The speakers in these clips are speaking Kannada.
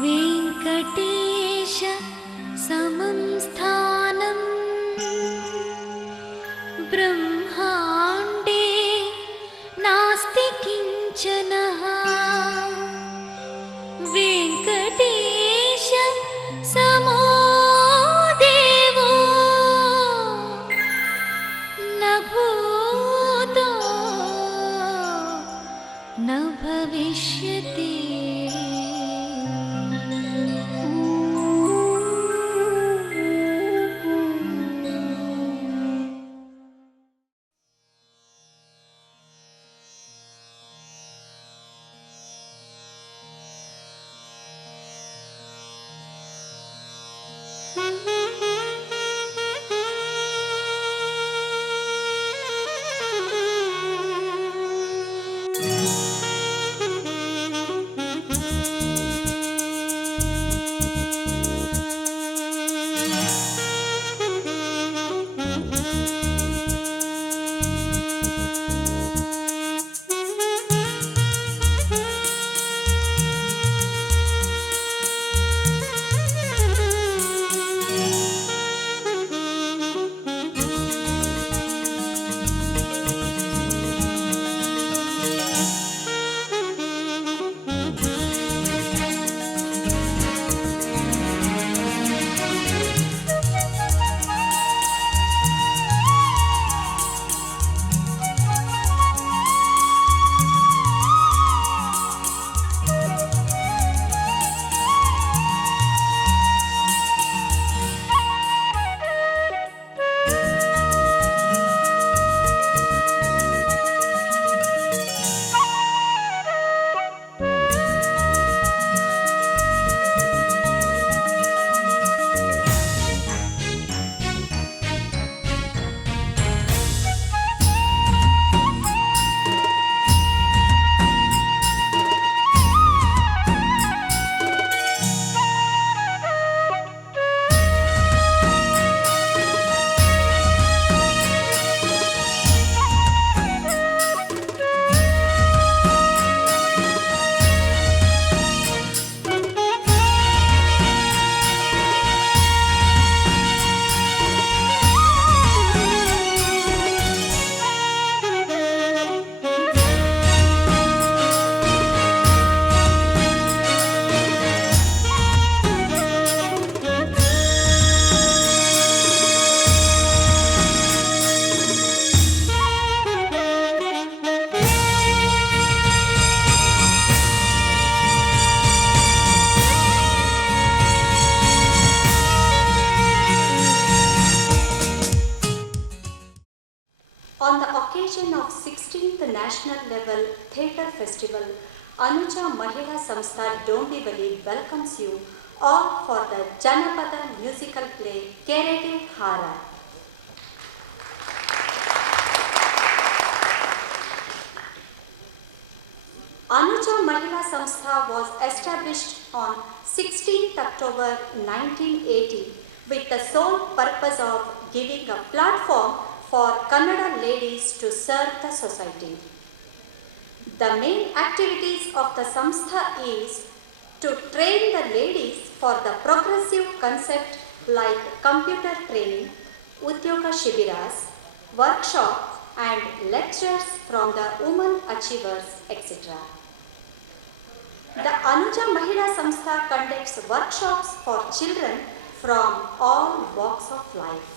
वेङ्कटेश समं स्थानं ब्रह्माण्डे नास्ति किञ्चनः। वेङ्कटेश समो देवो न भूतो न भविष्यति। On the occasion of 16th National Level Theatre Festival, Anuja Mahila Samstha Dondivali welcomes you all for the Janapada musical play Kerete Hara. Anuja Mahila Samstha was established on 16th October 1980 with the sole purpose of giving a platform for Kannada ladies to serve the society. The main activities of the Samstha is to train the ladies for the progressive concept like computer training, Udyoga Shibiras, workshops and lectures from the women achievers, etc. The Anuja Mahila Samstha conducts workshops for children from all walks of life.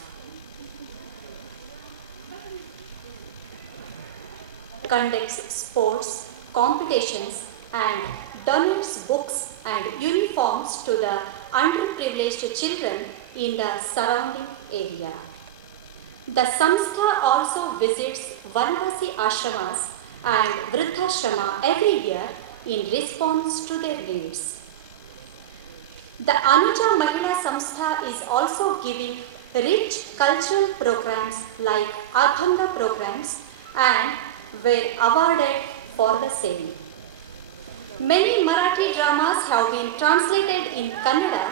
conducts sports, competitions, and donates books and uniforms to the underprivileged children in the surrounding area. The Samstha also visits Vanvasi ashramas and Vruddhashrama every year in response to their needs. The Anuja Mahila Samstha is also giving rich cultural programs like Abhanga programs and were awarded for the same. Many Marathi dramas have been translated in Kannada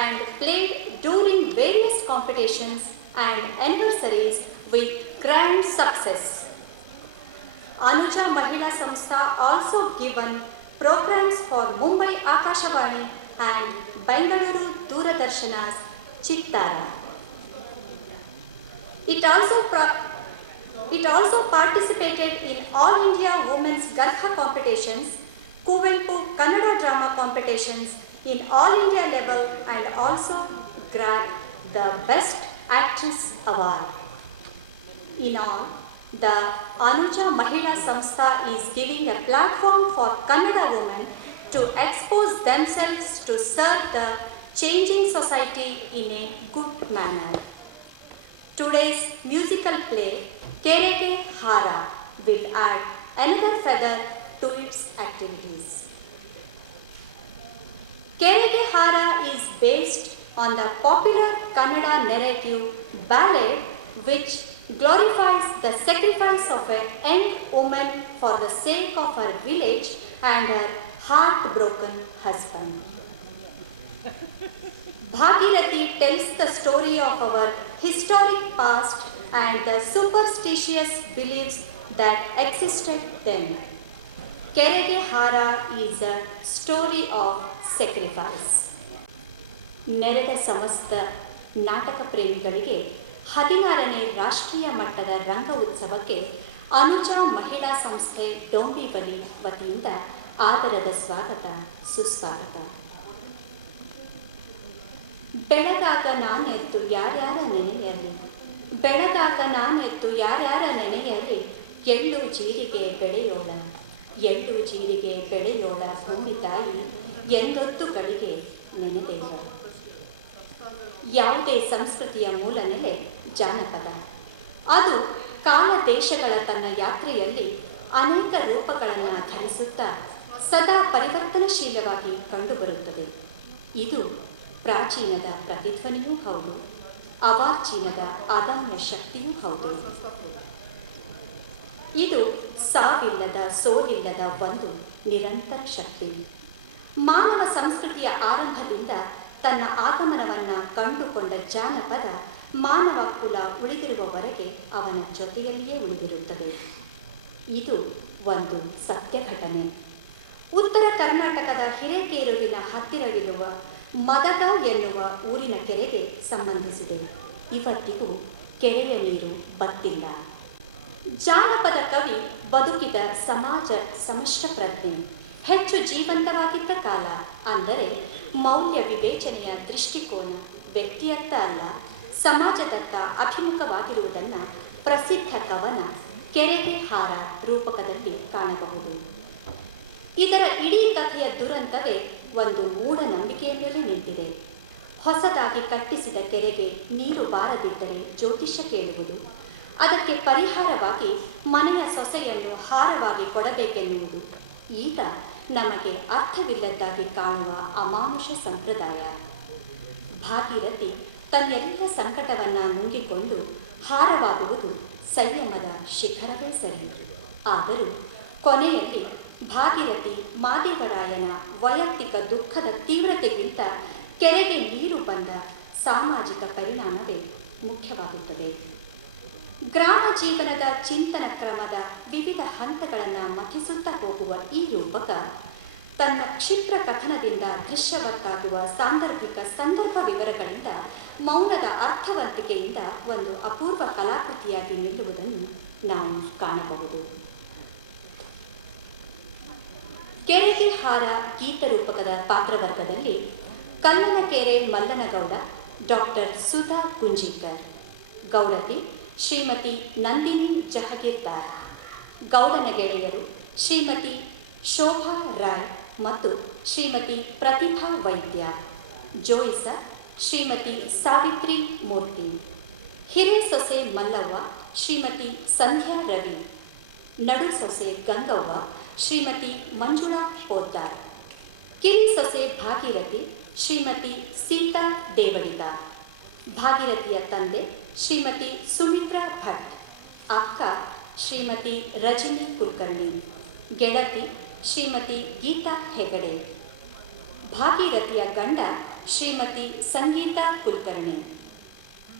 and played during various competitions and anniversaries with grand success. Anuja Mahila Samstha also given programs for Mumbai Akashavani and Bengaluru Doordarshana's Chittara. It also participated in All India Women's Garha competitions, Kuvenpu Kannada drama competitions in All India level, and also grabbed the Best Actress Award. In all, the Anuja Mahila Samstha is giving a platform for Kannada women to expose themselves to serve the changing society in a good manner. Today's musical play, Kerege Hara, will add another feather to its activities. Kerege Hara is based on the popular Kannada narrative ballad which glorifies the sacrifice of a young woman for the sake of her village and her heartbroken husband. Bhagirathi tells the story of our historic past and the superstitious beliefs that existed then. Kerege Hara is a story of sacrifice. ನೆರೆದ ಸಮಸ್ತ ನಾಟಕ ಪ್ರೇಮಿಗಳಿಗೆ 16ನೇ ರಾಷ್ಟ್ರೀಯ ಮಟ್ಟದ ರಂಗ ಉತ್ಸವಕ್ಕೆ ಅನುಜಾ ಮಹಿಳಾ ಸಂಸ್ಥೆ ಡೊಂಬಿವಲಿ ವತಿಯಿಂದ ಆದರದ ಸ್ವಾಗತ ಸುಸ್ವಾಗತ. ಬೆಳಗಾಗ ನಾನೆತ್ತು ಯಾರ್ಯಾರ ನೆನೆಯಲಿ, ಬೆಳಗಾಗ ನಾನೆತ್ತು ಯಾರ್ಯಾರ ನೆನೆಯಲಿ, ಎಳ್ಳು ಜೀರಿಗೆ ಬೆಳೆಯೋಳ, ಎಳ್ಳು ಜೀರಿಗೆ ಬೆಳೆಯೋಳ ಭೂಮಿ ತಾಯಿ ಎಂದೊತ್ತುಗಳಿಗೆ ನೆನೆದೇವ. ಯಾವುದೇ ಸಂಸ್ಕೃತಿಯ ಮೂಲ ನೆಲೆ ಜಾನಪದ. ಅದು ಕಾಲ ದೇಶಗಳ ತನ್ನ ಯಾತ್ರೆಯಲ್ಲಿ ಅನೇಕ ರೂಪಗಳನ್ನು ಧರಿಸುತ್ತಾ ಸದಾ ಪರಿವರ್ತನಶೀಲವಾಗಿ ಕಂಡುಬರುತ್ತದೆ. ಇದು ಪ್ರಾಚೀನದ ಪ್ರತಿಧ್ವನಿಯೂ ಹೌದು, ಅವಾಚೀನದ ಅದಮ್ಯ ಶಕ್ತಿಯೂ ಹೌದು. ಇದು ಸಾವಿಲ್ಲದ ಸೋಲಿಲ್ಲದ ಒಂದು ನಿರಂತರ ಶಕ್ತಿ. ಮಾನವ ಸಂಸ್ಕೃತಿಯ ಆರಂಭದಿಂದ ತನ್ನ ಆಗಮನವನ್ನು ಕಂಡುಕೊಂಡ ಜಾನಪದ ಮಾನವ ಕುಲ ಉಳಿದಿರುವವರೆಗೆ ಅವನ ಜೊತೆಯಲ್ಲಿಯೇ ಉಳಿದಿರುತ್ತದೆ. ಇದು ಒಂದು ಸತ್ಯ ಘಟನೆ. ಉತ್ತರ ಕರ್ನಾಟಕದ ಹಿರೇಕೇರೂರಿನ ಹತ್ತಿರವಿರುವ ಮದಗ ಎನ್ನುವ ಊರಿನ ಕೆರೆಗೆ ಸಂಬಂಧಿಸಿದೆ. ಇವತ್ತಿಗೂ ಕೆರೆಯ ನೀರು ಬತ್ತಿಲ್ಲ. ಜಾನಪದ ಕವಿ ಬದುಕಿದ ಸಮಾಜ ಸಮಷ್ಟ ಪ್ರಜ್ಞೆ ಹೆಚ್ಚು ಜೀವಂತವಾಗಿದ್ದ ಕಾಲ. ಅಂದರೆ ಮೌಲ್ಯ ವಿವೇಚನೆಯ ದೃಷ್ಟಿಕೋನ ವ್ಯಕ್ತಿಯತ್ತ ಅಲ್ಲ, ಸಮಾಜದತ್ತ ಅಭಿಮುಖವಾಗಿರುವುದನ್ನು ಪ್ರಸಿದ್ಧ ಕವನ ಕೆರೆಗೆ ಹಾರ ರೂಪಕದಲ್ಲಿ ಕಾಣಬಹುದು. ಇದರ ಇಡೀ ಕಥೆಯ ದುರಂತವೇ ಒಂದು ಮೂಢನಂಬಿಕೆಯ ಮೇಲೆ ನಿಂತಿದೆ. ಹೊಸದಾಗಿ ಕಟ್ಟಿಸಿದ ಕೆರೆಗೆ ನೀರು ಬಾರದಿದ್ದರೆ ಜ್ಯೋತಿಷ್ಯ ಕೇಳುವುದು, ಅದಕ್ಕೆ ಪರಿಹಾರವಾಗಿ ಮನೆಯ ಸೊಸೆಯನ್ನು ಹಾರವಾಗಿ ಕೊಡಬೇಕೆನ್ನುವುದು ಈಗ ನಮಗೆ ಅರ್ಥವಿಲ್ಲದ್ದಾಗಿ ಕಾಣುವ ಅಮಾನುಷ ಸಂಪ್ರದಾಯ. ಭಾಗೀರಥಿ ತನ್ನೆಲ್ಲ ಸಂಕಟವನ್ನು ನುಂಗಿಕೊಂಡು ಹಾರವಾಗುವುದು ಸಂಯಮದ ಶಿಖರವೇ ಸರಿ. ಆದರೂ ಕೊನೆಯಲ್ಲಿ ಭಾಗೀರಥಿ ಮಾದೇವರಾಯನ ವೈಯಕ್ತಿಕ ದುಃಖದ ತೀವ್ರತೆಗಿಂತ ಕೆರೆಗೆ ನೀರು ಬಂದ ಸಾಮಾಜಿಕ ಪರಿಣಾಮವೇ ಮುಖ್ಯವಾಗುತ್ತದೆ. ಗ್ರಾಮ ಜೀವನದ ಚಿಂತನ ಕ್ರಮದ ವಿವಿಧ ಹಂತಗಳನ್ನು ಮಥಿಸುತ್ತಾ ಹೋಗುವ ಈ ರೂಪಕ ತನ್ನ ಕ್ಷಿಪ್ರ ಕಥನದಿಂದ ದೃಶ್ಯವತ್ತಾಗುವ ಸಾಂದರ್ಭಿಕ ಸಂದರ್ಭ ವಿವರಗಳಿಂದ ಮೌನದ ಅರ್ಥವಂತಿಕೆಯಿಂದ ಒಂದು ಅಪೂರ್ವ ಕಲಾಕೃತಿಯಾಗಿ ನಿಲ್ಲುವುದನ್ನು ನಾವು ಕಾಣಬಹುದು. ಕೆರೆಗೆ ಹಾರ ಗೀತರೂಪಕದ ಪಾತ್ರವರ್ಗದಲ್ಲಿ ಕಲ್ಲನಕೆರೆ ಮಲ್ಲನಗೌಡ, ಡಾಕ್ಟರ್ ಸುಧಾ ಕುಂಜಿಕರ್, ಗೌಡತಿ ಶ್ರೀಮತಿ ನಂದಿನಿ ಜಹಗೀರ್ದಾರ್, ಗೌಡನ ಗೆಳೆಯರು ಶ್ರೀಮತಿ ಶೋಭಾ ರಾಯ್ ಮತ್ತು ಶ್ರೀಮತಿ ಪ್ರತಿಭಾ ವೈದ್ಯ. ಜೋಯಿಸ ಶ್ರೀಮತಿ ಸಾವಿತ್ರಿ ಮೂರ್ತಿ. ಹಿರೇ ಸೊಸೆ ಮಲ್ಲವ್ವ ಶ್ರೀಮತಿ ಸಂಧ್ಯಾ ರವಿ. ನಡು ಸೊಸೆ ಗಂಗವ್ವ ಶ್ರೀಮತಿ ಮಂಜುಳಾ ಪೋದ್ದಾರ್. ಕಿರಿ ಸೊಸೆ ಭಾಗೀರಥಿ ಶ್ರೀಮತಿ ಸೀತಾ ದೇವಡಿಗ. ಭಾಗೀರಥಿಯ ತಂದೆ ಶ್ರೀಮತಿ ಸುಮಿತ್ರಾ ಭಟ್. ಅಕ್ಕ ಶ್ರೀಮತಿ ರಜನಿ ಕುಲಕರ್ಣಿ. ಗೆಳತಿ ಶ್ರೀಮತಿ ಗೀತಾ ಹೆಗಡೆ. ಭಾಗೀರಥಿಯ ಗಂಡ ಶ್ರೀಮತಿ ಸಂಗೀತಾ ಕುಲಕರ್ಣಿ.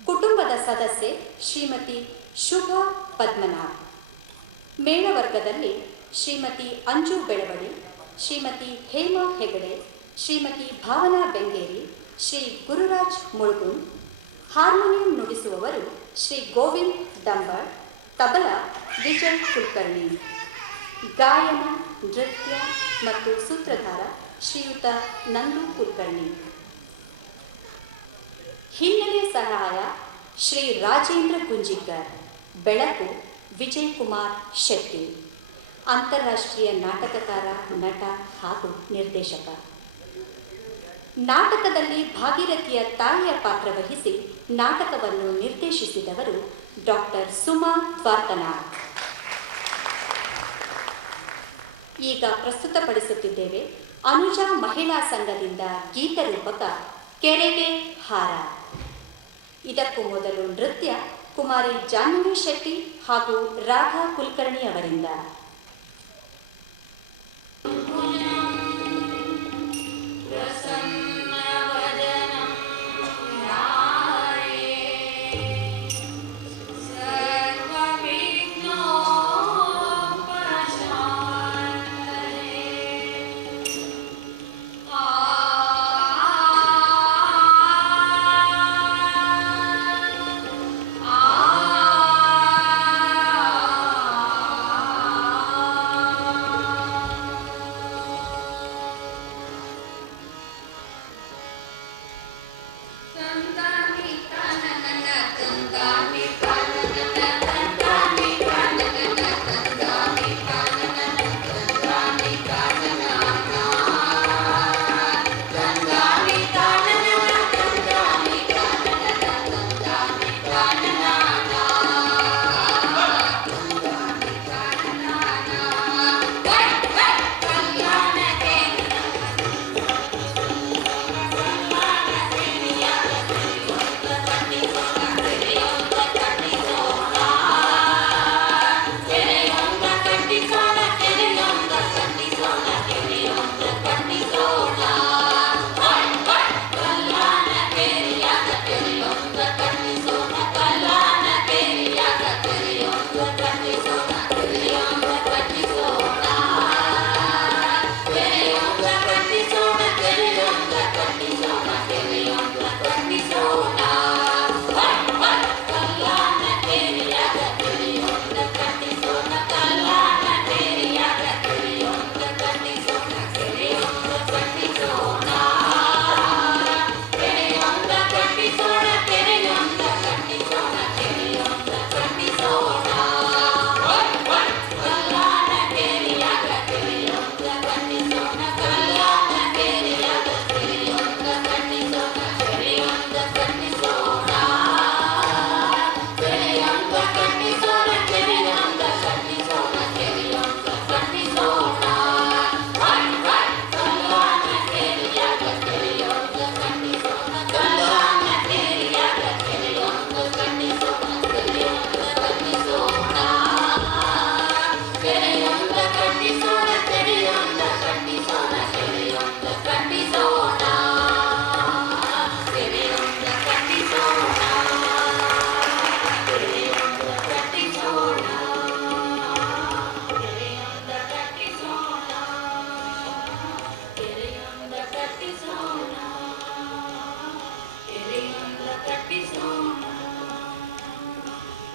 ಕುಟುಂಬದ ಸದಸ್ಯೆ ಶ್ರೀಮತಿ ಶುಭಾ ಪದ್ಮನಾಭ್. ಮೇಳವರ್ಗದಲ್ಲಿ ಶ್ರೀಮತಿ ಅಂಜು ಬೆಳವಡಿ, ಶ್ರೀಮತಿ ಹೇಮಾ ಹೆಗಡೆ, ಶ್ರೀಮತಿ ಭಾವನಾ ಬೆಂಗೇರಿ, ಶ್ರೀ ಗುರುರಾಜ್ ಮುಳುಗುನ್. ಹಾರ್ಮೋನಿಯಂ ನುಡಿಸುವವರು ಶ್ರೀ ಗೋವಿಂದ್ ಡಂಬಾಳ್. ತಬಲಾ ವಿಜಯ್ ಕುಲಕರ್ಣಿ. ಗಾಯನ, ನೃತ್ಯ ಮತ್ತು ಸೂತ್ರಧಾರ ಶ್ರೀಯುತ ನಂದು ಕುಲಕರ್ಣಿ. ಹಿನ್ನೆಲೆ ಸಹಾಯ ಶ್ರೀ ರಾಜೇಂದ್ರ ಗುಂಜಿಕರ್. ಬೆಳಕು ವಿಜಯ್ ಕುಮಾರ್ ಶೆಟ್ಟಿ. ಅಂತಾರಾಷ್ಟ್ರೀಯ ನಾಟಕಕಾರ, ನಟ ಹಾಗೂ ನಿರ್ದೇಶಕ. ನಾಟಕದಲ್ಲಿ ಭಾಗೀರಥಿಯ ತಾಯಿಯ ಪಾತ್ರ ವಹಿಸಿ ನಾಟಕವನ್ನು ನಿರ್ದೇಶಿಸಿದವರು ಡಾಕ್ಟರ್ ಸುಮಾ ದ್ವಾರ್ಕನಾಥ್. ಈಗ ಪ್ರಸ್ತುತಪಡಿಸುತ್ತಿದ್ದೇವೆ ಅನುಜಾ ಮಹಿಳಾ ಸಂಘದಿಂದ ಗೀತರೂಪಕ ಕೆರೆಗೆ ಹಾರ. ಇದಕ್ಕೂ ಮೊದಲು ನೃತ್ಯ ಕುಮಾರಿ ಜಾಹ್ನವಿ ಶೆಟ್ಟಿ ಹಾಗೂ ರಾಧಾ ಕುಲಕರ್ಣಿ ಅವರಿಂದ.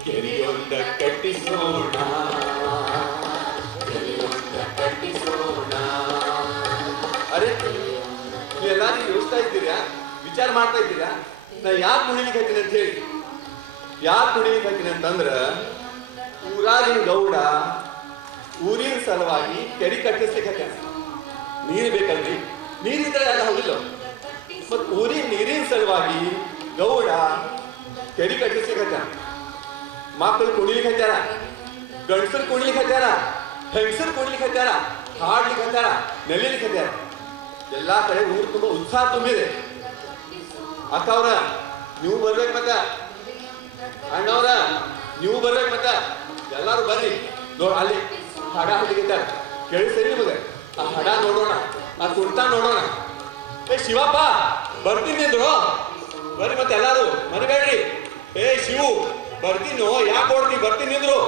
ಕೆರೆಯೊಂದ ಕಟ್ಟಿಸೋಣ, ಕೆರೆಯೊಂದ ಕಟ್ಟಿಸೋಣ. ಅರೆ, ನೀವೆಲ್ಲಾರು ಯೋಚಿಸ್ತಾ ಇದ್ದೀರಾ, ವಿಚಾರ ಮಾಡ್ತಾ ಇದ್ದೀರಾ, ನಾ ಯಾಕೆ ಕುಣಿಲಿಕ್ಕೆ ಹಾಕಿನಿ ಅಂತ ಹೇಳಿ. ಯಾಕೆ ಕುಣಿಲಿಕ್ಕೆ ಹಾಕಿನಿ ಅಂತಂದ್ರ ಊರಾಗಿನ ಗೌಡ ಸಲುವಾಗಿ ಕೆರೆ ಕಟ್ಟಿಸ್ಲಿಕ್ಕೆ ನೀರು ಬೇಕಲ್ರಿ, ನೀರಿದ್ರೆ ಎಲ್ಲ ಹೋಗಿಲ್ಲ. ಮತ್ ಊರಿನ ನೀರಿನ ಸಲುವಾಗಿ ಗೌಡ ಕೆರೆ ಕಟ್ಟಿಸ್ಲಿಕ್ಕೆ ಮಕ್ಕಳು ಕುಡಿಲಿಕ್ಕೆ ಹತ್ತಾರ, ಗಂಡಸರು ಕುಡಿಲಿಕ್ಕೆ ಹತ್ತಾರ, ಹೆಂಗಸರು ಕುಡಿಲಿಕ್ಕೆ ಹತ್ತಾರ, ಹಾಡ್ಲಿಕ್ಕೆ ಹತ್ತಾರ, ನೆಲಿಲಿಕ್ಕೆ ಹತ್ತಾರ. ಎಲ್ಲಾ ಕಡೆ ಊರು ತುಂಬಾ ಉತ್ಸಾಹ ತುಂಬಿದೆ. ಅಕ್ಕ ಅವ್ರ ನೀವು ಬರ್ಬೇಕು, ಮತ್ತ ಅಣ್ಣವ್ರ ನೀವು ಬರ್ಬೇಕು, ಮತ್ತ ಎಲ್ಲಾರು ಬರ್ರಿ. ಅಲ್ಲಿ ಹಡ ಹಾಡ್ಲಿಕ್ಕೆ ಕೇಳಿಸ್ರಿ ನಿಮಗೆ? ಆ ಹಡ ನೋಡೋಣ, ಆ ಕುರ್ತಾ ನೋಡೋಣ. ಏ ಶಿವಪ್ಪ ಬರ್ತೀನಿ ನಿಂದ್ರು, ಬರ್ರಿ ಮತ್ತೆ ಎಲ್ಲಾರು ಮರಿಬೇಡ್ರಿ. ಏ ಶಿವು ಬರ್ತೀನಿ, ಯಾಕೆ ಓಡ್ತಿ, ಬರ್ತೀನಿ ನಿಂದ್ರು.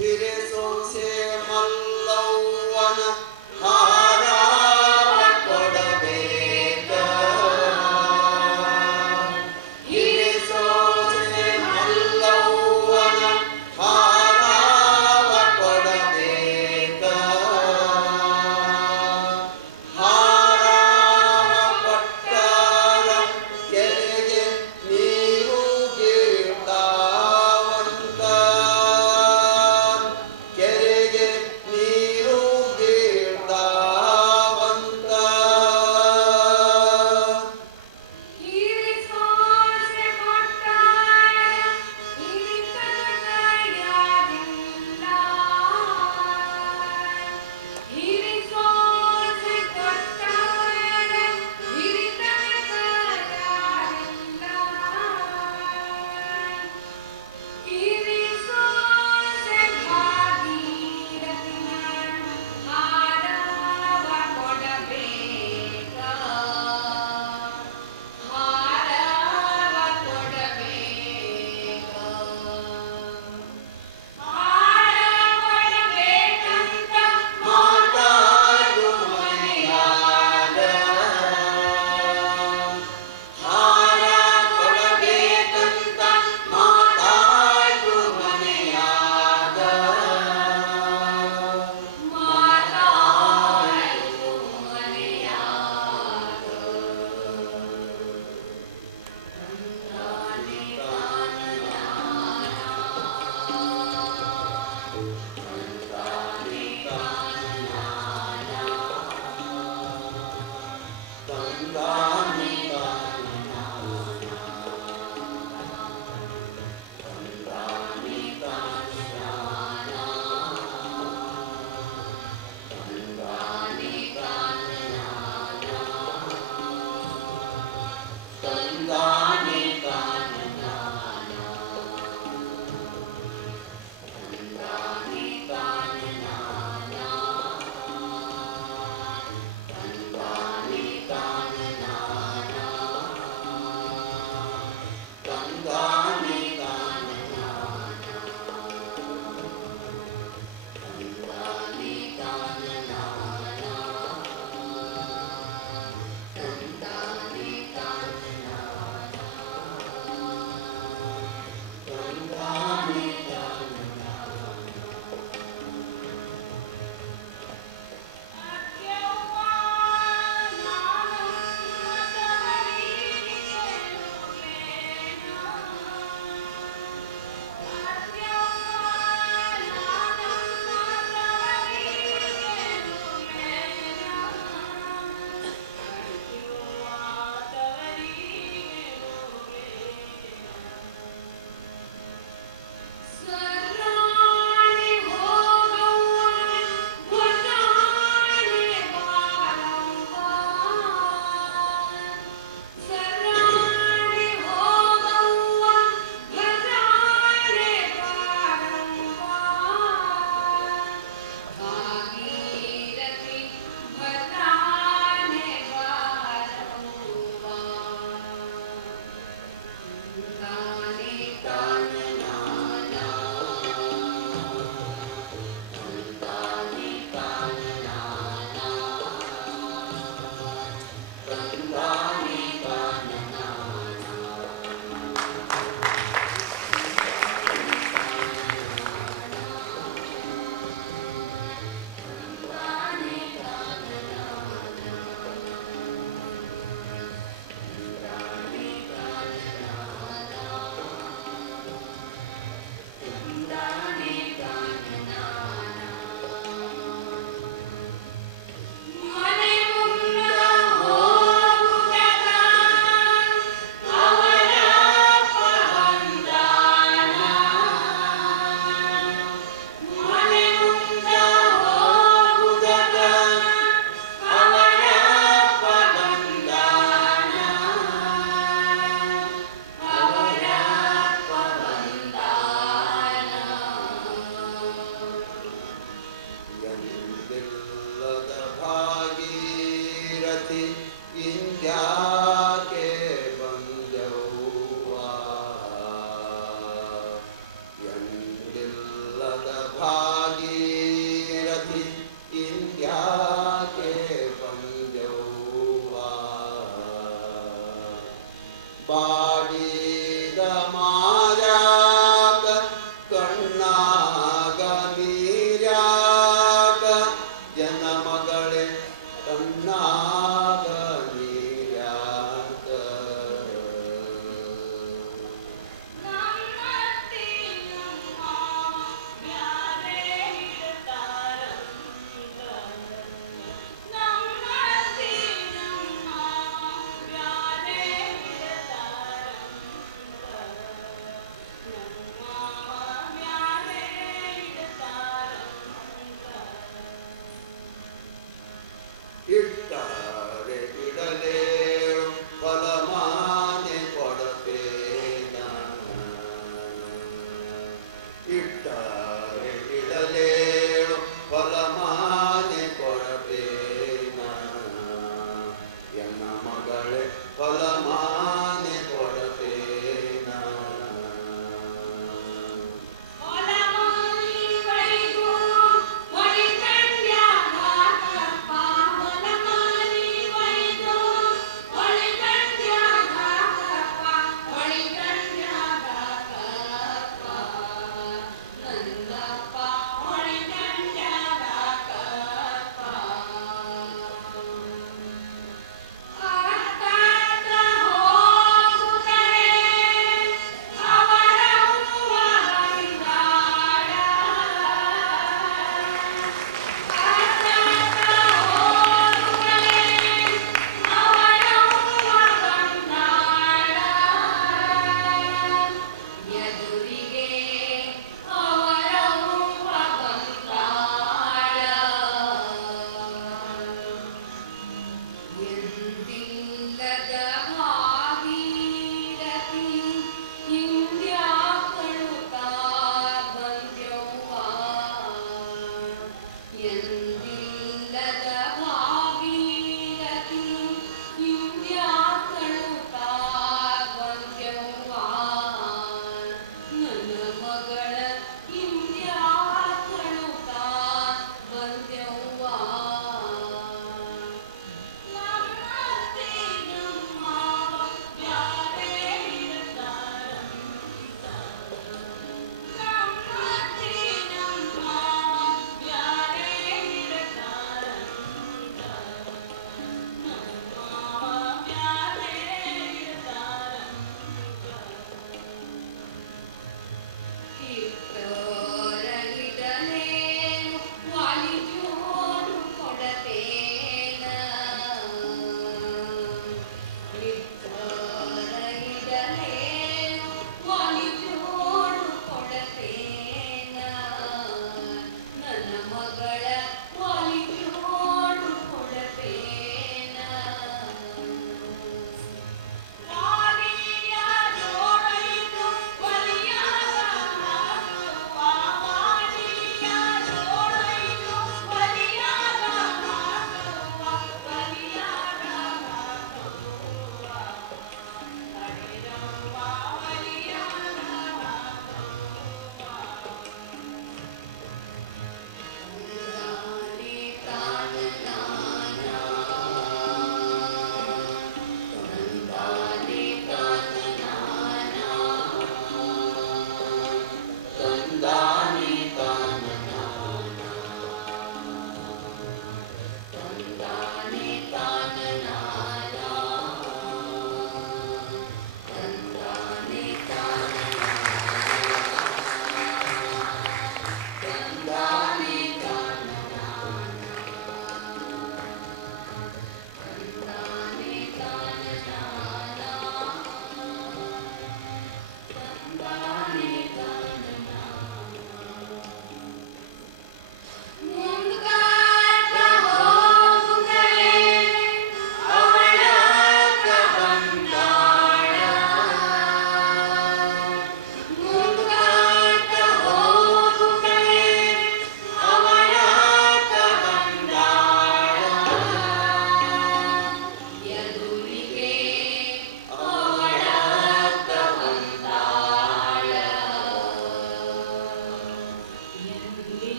ಹಿರೆ ಸೋಸೆ ಮಲ್ಲವ್ವನ ಹಾರಾವ ಕೊಡಬೇಕ ಹಿರೆ ಸೋಸೆ ಮಲ್ಲವ್ವನ ಹಾರಾವ ಕೊಡಬೇಕ ಹಾರಾವ ಕೊಟ್ಟಾರ ಕೆರೆಗೆ ನೀರು ಗೀಳ್ತಾವಂತ ಕೆರೆಗೆ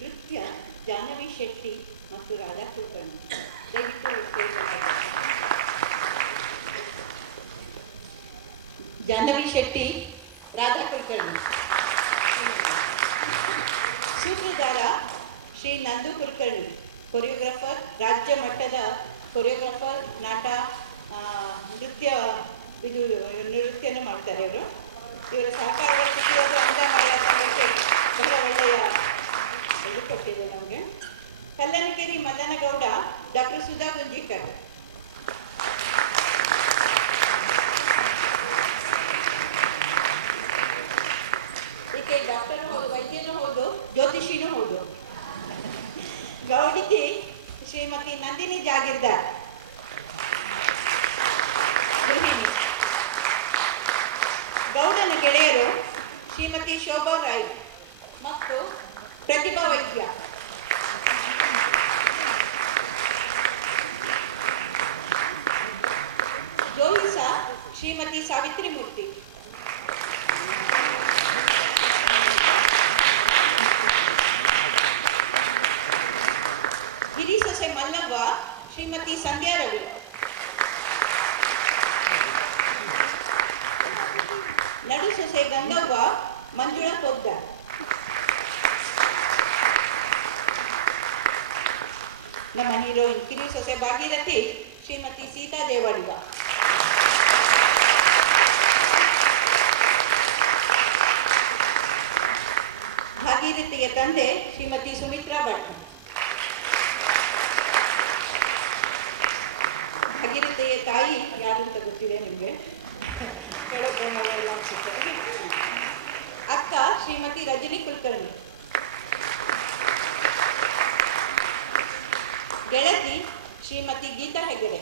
ನೃತ್ಯ ಜಾಹ್ನವಿ ಶೆಟ್ಟಿ ಮತ್ತು ರಾಧಾ ಕುಲಕರ್ಣಿ. ದಯವಿಟ್ಟು stage ಮೇಲೆ ಬನ್ನಿ. ಜಾಹ್ನವಿ ಶೆಟ್ಟಿ, ರಾಧಾ ಕುಲಕರ್ಣಿ. ಸೂತ್ರಧಾರ ಶ್ರೀ ನಂದು ಕುಲಕರ್ಣಿ, ಕೊರಿಯೋಗ್ರಾಫರ್, ರಾಜ್ಯ ಮಟ್ಟದ ಕೊರಿಯೋಗ್ರಾಫರ್, ನಾಟ, ನೃತ್ಯನೂ ಮಾಡ್ತಾರೆ ಅವರು. ಇವರ ಸಹಕಾರ ಸಿಕ್ಕಿರೋದು ಅಂಧ ಮಹಿಳಾ ಸಂಘಕ್ಕೆ ಬಹಳ ಒಳ್ಳೆಯ ಇದು ಕೊಟ್ಟಿದೆ ನಮಗೆ. ಕಲ್ಲನಕೆರೆ ಮದನಗೌಡ, ಡಾಕ್ಟರ್ ಸುಧಾ ಗುಂಜಿಕರ್. ಈಕೆ ಡಾಕ್ಟರ್ ಹೌದು, ವೈದ್ಯನೂ ಹೌದು, ಜ್ಯೋತಿಷಿನೂ ಹೌದು. ಗೌಡಿತಿ ಶ್ರೀಮತಿ ನಂದಿನಿ ಜಾಗೀರ್ದಾರ್, ಗೃಹಿಣಿ. ಗೌಡನ ಗೆಳೆಯರು ಶ್ರೀಮತಿ ಶೋಭಾ ರಾಯ್ ಮತ್ತು ಪ್ರತಿಭಾ ವೈದ್ಯ. ಜೋಯಿಸ ಶ್ರೀಮತಿ ಸಾವಿತ್ರಿ ಮೂರ್ತಿ. ಹಿರಿ ಸೊಸೆ ಮಲ್ಲವ್ವ ಶ್ರೀಮತಿ ಸಂಧ್ಯಾ ರವಿ. ನಡು ಸೊಸೆ ಗಂಗವ್ವ ಮಂಜುಳಾ ಪೊದ್ದಾರ್. ನಮ್ಮ ಹೀರೋಯಿನ್ ಕಿರು ಸೊಸೆ ಭಾಗೀರಥಿ ಶ್ರೀಮತಿ ಸೀತಾ ದೇವಾಡಿಗ. ಭಾಗೀರಥಿಯ ತಂದೆ ಶ್ರೀಮತಿ ಸುಮಿತ್ರಾ ಭಟ್. ಭಾಗೀರಥಿಯ ತಾಯಿ ಯಾರು ಅಂತ ಗೊತ್ತಿದೆ ನಿಮಗೆ, ಅನ್ಸುತ್ತೆ. ಅಕ್ಕ ಶ್ರೀಮತಿ ರಜನಿ ಕುಲಕರ್ಣಿ. ಗೆಳತಿ ಶ್ರೀಮತಿ ಗೀತಾ ಹೆಗಡೆ.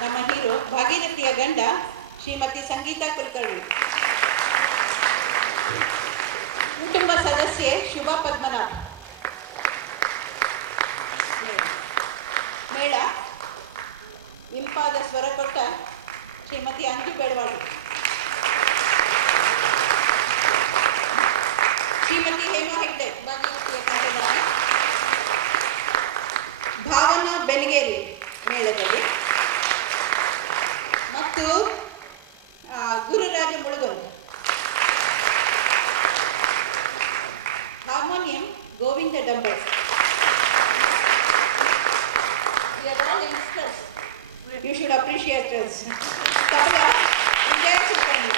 ನಮ್ಮ ಹೀರೋ ಭಾಗೀರಥಿಯ ಗಂಡ ಶ್ರೀಮತಿ ಸಂಗೀತಾ ಕುಲಕರ್ಣಿ. ಕುಟುಂಬ ಸದಸ್ಯೆ ಶುಭಾ ಪದ್ಮನಾಭ್. ಮೇಳ ಇಂಪಾದ ಸ್ವರ ಕೊಟ್ಟ ಶ್ರೀಮತಿ ಅಂಜು ಬೆಳವಾಡಿ. ಶ್ರೀಮತಿ ಹೇಮಾ ಹೆಗ್ಡೆ, ಭಾಗೀರಥಿಯ ಕಾರ್ಯದರ್ಶಿ. ಭಾವನಾ ಬೆಳಗೇರಿ ಮೇಳದಲ್ಲಿ ಮತ್ತು Gururaja Mulugal. Harmonium Govinda Dambar. You should appreciate us. Tabla, Vijay Kulkarni.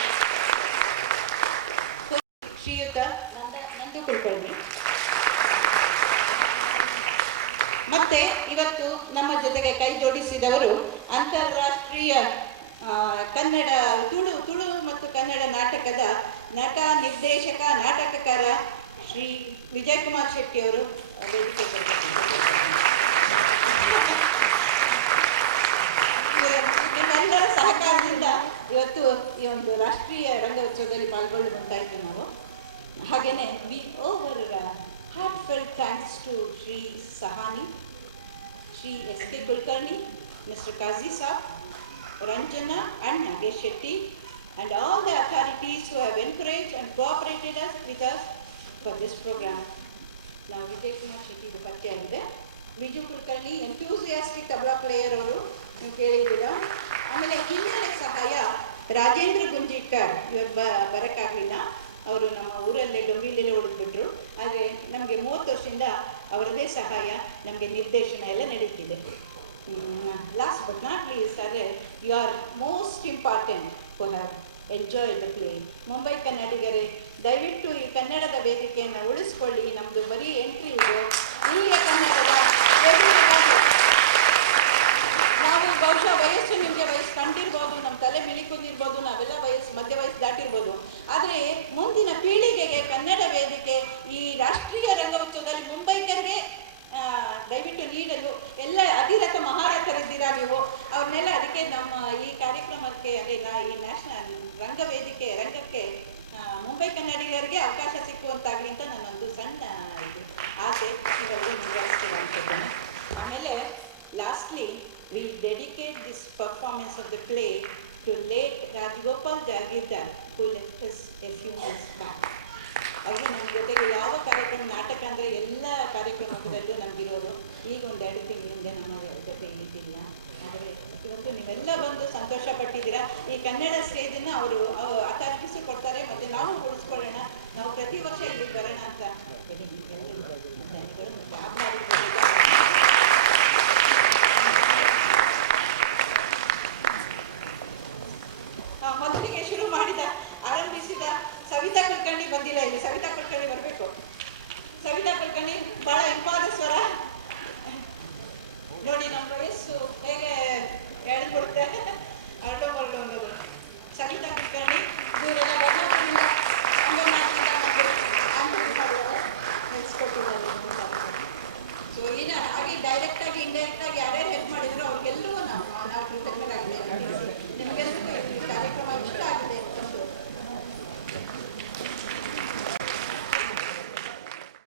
ಶ್ರೀಯುತ ನಂದು ಕುಲಕರ್ಣಿ. ಮತ್ತೆ ಇವತ್ತು ನಮ್ಮ ಜೊತೆಗೆ ಕೈ ಜೋಡಿಸಿದವರು ಅಂತಾರಾಷ್ಟ್ರೀಯ ಕನ್ನಡ ತುಳು ಮತ್ತು ಕನ್ನಡ ನಾಟಕದ ನಟ, ನಿರ್ದೇಶಕ, ನಾಟಕಕಾರ ಶ್ರೀ ವಿಜಯ್ ಕುಮಾರ್ ಶೆಟ್ಟಿ ಅವರು ವೇದಿಕೆ ನಿಮ್ಮೆಲ್ಲರ ಸಹಕಾರದಿಂದ ಇವತ್ತು ಈ ಒಂದು ರಾಷ್ಟ್ರೀಯ ರಂಗೋತ್ಸವದಲ್ಲಿ ಪಾಲ್ಗೊಳ್ಳುವಂತ ಇದ್ದೀವಿ ನಾವು. ಹಾಗೇನೆ we owe our heartfelt thanks to Shri Sahani, Shri S.K. Kulkarni, Mr. Kazi Saab, Ranjana and Nagesh Shetty, and all the authorities who have encouraged and cooperated with us for this program. Now Vijay Kumar Shetty ಇದು ಪರಿಚಯ ಆಗಿದೆ. ವಿಜು ಕುಲಕರ್ಣಿ ಎಂಥೂಸಿಯಾಸ್ಟಿಕ್ ತಬಲಾ ಪ್ಲೇಯರ್ ಅವರು, ನೀವು ಕೇಳಿದ್ದೀರಾ. ಆಮೇಲೆ ಹಿನ್ನೆಲೆ ಸಹಾಯ ರಾಜೇಂದ್ರ ಗುಂಜಿಕರ್, ಇವರು ಬರೋಕ್ಕಾಗಲಿಲ್ಲ. ಅವರು ನಮ್ಮ ಊರಲ್ಲೇ ಡೊಂಬಿಲಲ್ಲೇ ಉಳಿದ್ಬಿಟ್ರು. ಆದರೆ ನಮಗೆ 30 ವರ್ಷದಿಂದ ಅವರದೇ ಸಹಾಯ, ನಮಗೆ ನಿರ್ದೇಶನ ಎಲ್ಲ ನಡೀತಿದೆ. ಲಾಸ್ಟ್ ಬಟ್ ನಾಟ್ ಲೀಸ್ಟ್, ಆದರೆ you are most important to have enjoy the play. Mumbai ಕನ್ನಡಿಗರೇ, ದಯವಿಟ್ಟು ಈ ಕನ್ನಡದ ವೇದಿಕೆಯನ್ನು ಉಳಿಸ್ಕೊಳ್ಳಿ. ನಮ್ಮದು ಬರೀ ಎಂಟ್ರಿ ಇದೆ. ಇಲ್ಲಿಯ ಕನ್ನಡದ ನಾವು ಬಹುಶಃ ವಯಸ್ಸು, ನಿಮಗೆ ವಯಸ್ಸು ಕಂಡಿರ್ಬೋದು, ನಮ್ಮ ತಲೆ ಮಿಳಿಕೊಂಡಿರ್ಬೋದು, ನಾವೆಲ್ಲ ಮಧ್ಯ ವಯಸ್ಸು ದಾಟಿರ್ಬೋದು. ಆದರೆ ಮುಂದಿನ ಪೀಳಿಗೆಗೆ ಕನ್ನಡ ವೇದಿಕೆ ಈ ರಾಷ್ಟ್ರೀಯ ರಂಗೋತ್ಸವದಲ್ಲಿ ಮುಂಬೈಕರಿಗೆ ದಯವಿಟ್ಟು ನೀಡಲು ಎಲ್ಲ ಅಧಿರಥ ಮಹಾರಥರಿದ್ದೀರಾ ನೀವು, ಅವ್ರನ್ನೆಲ್ಲ ಅದಕ್ಕೆ ನಮ್ಮ ಈ ಕಾರ್ಯಕ್ರಮಕ್ಕೆ ಅಂದರೆ ಈ ನ್ಯಾಷನಲ್ ರಂಗಕ್ಕೆ ಮುಂಬೈ ಕನ್ನಡಿಗರಿಗೆ ಅವಕಾಶ ಸಿಕ್ಕುವಂತಾಗಲಿ ಅಂತ ನನ್ನೊಂದು ಸಣ್ಣ ಇದು ಆಸೆ, ಇವೆಲ್ಲರೂ ಮುಂದುವರಿಸ್ತೀವಿ ಅನ್ಕೋತೇನೆ. ಆಮೇಲೆ lastly we dedicate this performance of the play to late Rajgopal Jagirdar, who left us a few months back. ಅವರು ನಮ್ಮ ಜೊತೆಗೆ ಯಾವ ಕಾರ್ಯಕ್ರಮ, ನಾಟಕ ಅಂದರೆ ಎಲ್ಲ ಕಾರ್ಯಕ್ರಮದಲ್ಲೂ ನಮಗಿರೋರು. ಈಗ ಒಂದು 2 ತಿಂಗಳಿಂದ ನಮ್ಮ ಜೊತೆ ಇದ್ದಿಲ್ಲ. ಆದರೆ ಇವತ್ತು ನೀವೆಲ್ಲ ಬಂದು ಸಂತೋಷ ಪಟ್ಟಿದ್ದೀರಾ. ಈ ಕನ್ನಡ ಸ್ಟೇಜನ್ನು ಅವರು ಅಥಾರಿಟಿಸು ಕೊಡ್ತಾರೆ ಮತ್ತು ನಾವು ಉಳಿಸ್ಕೊಳ್ಳೋಣ. ನಾವು ಪ್ರತಿ ವರ್ಷ ಇಲ್ಲಿ ಬರೋಣ ಅಂತ ಹೇಳಿ ನಿಮಗೆಲ್ಲರಿಗೂ ಧನ್ಯವಾದಗಳು.